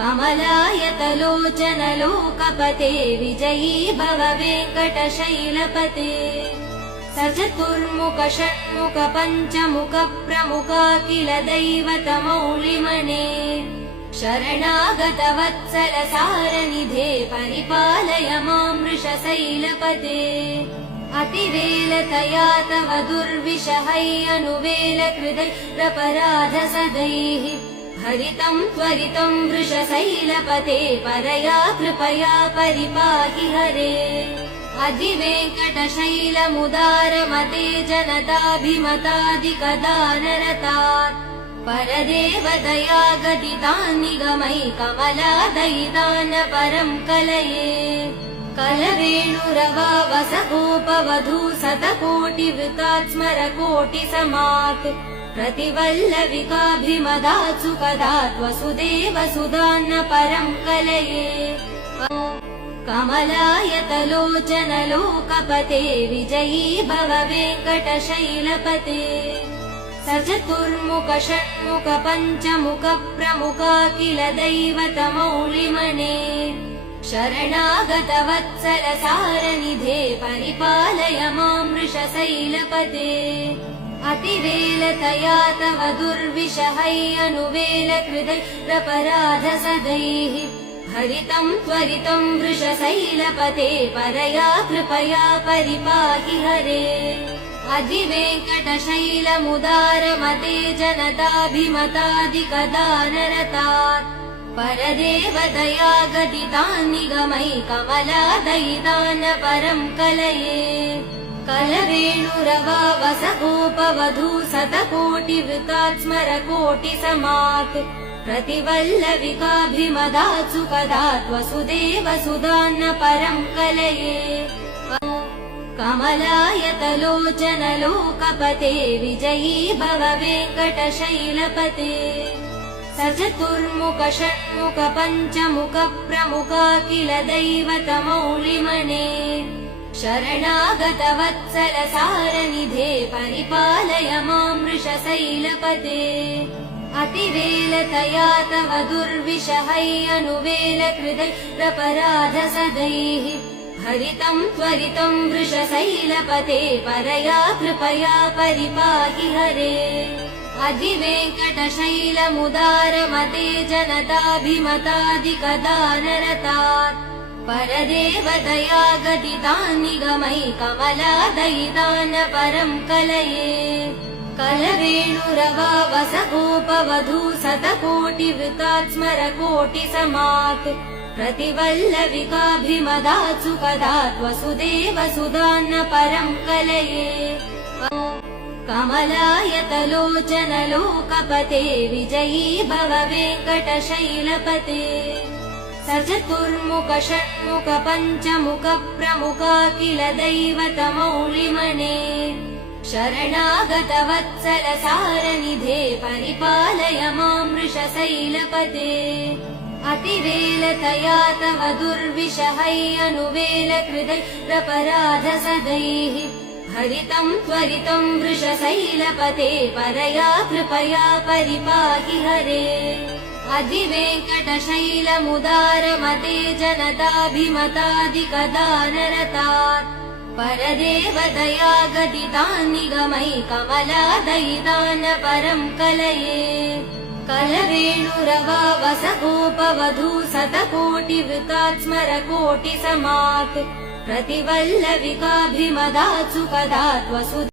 कमलायतलोचन लोकपते विजयी भव वेङ्कटशैलपते सचतुर्मुख षण्मुख पञ्चमुख प्रमुखाखिल दैवतमौलिमने शरणागत वत्सल सारनिधे परिपालय मां वृषशैलपते अतिवेलतया तव दुर्विषहैरनुवेल कृतैरपराध सदैः हरितं त्वरितं वृषशैलपते परया कृपया परिपाहि हरे अधिवेङ्कटशैलमुदारमते जनताभिमतादिकदानरतात् परदेवदया गदितान् निगमै कमलादयितान् परं कलये कलवेणुरवावसगोपवधू शतकोटिवृतात् स्मरकोटिसमात् प्रतिवल्लविकाभिमदात् सुखदात् वसुदेव सुधान्न परं कलये कमलायतलोचन लोकपते विजयी भव वेङ्कटशैलपते सचतुर्मुख षण्मुख पञ्चमुख प्रमुखाखिल दैवतमौलिमने शरणागत वत्सल सारनिधे परिपालय मां वृषशैलपते अतिवेलतया तव दुर्विषहैरनुवेल कृतैरपराध सदैः हरितं त्वरितं वृषशैलपते परया कृपया परिपाहि हरे अधिवेङ्कटशैलमुदारमते जनताभिमतादिकदानरतात् परदेवदया गदितान् निगमै कमलादयितान् परं कलये कलवेणुरवावसगोपवधू शतकोटिवृतात् स्मरकोटिसमात् प्रतिवल्लविकाभिमदात् सुखदात् वसुदेव सुधान्न परं कलये कमलायतलोचन लोकपते विजयी भव वेङ्कटशैलपते सचतुर्मुख षण्मुख पञ्चमुख प्रमुखाखिल दैवतमौलिमने शरणागत वत्सल सारनिधे परिपालय मां वृषशैलपते अतिवेलतया तव दुर्विषहैरनुवेल कृतैरपराध सदैः हरितं त्वरितं वृषशैलपते परया कृपया परिपाहि हरे अधिवेङ्कटशैलमुदारमते जनताभिमतादिकदानरतात् परदेवदया गदितान् निगमै कमलादयितान् परं कलये कलवेणुरवावसगोपवधू शतकोटिवृतात् स्मरकोटिसमात् प्रतिवल्लविकाभिमदात् सुखदात् वसुदेव सुधान्न परं कलये कमलायतलोचन लोकपते विजयी भव वेङ्कटशैलपते सचतुर्मुख षण्मुख पञ्चमुख प्रमुखाखिल दैवतमौलिमने शरणागत वत्सल सारनिधे परिपालय मां वृषशैलपते अतिवेलतया तव दुर्विषहैरनुवेल कृतैरपराध सदैः हरितं त्वरितं वृषशैलपते परया कृपया परिपाहि हरे अधिवेङ्कटशैलमुदारमते जनताभिमतादिकदानरतात् परदेवदया गदितान् निगमै कमलादयितान् परं कलये कलवेणुरवावसगोपवधू शतकोटिवृतात् स्मरकोटिसमात् प्रतिवल्लविकाभिमदात् सुखदात् वसुदेव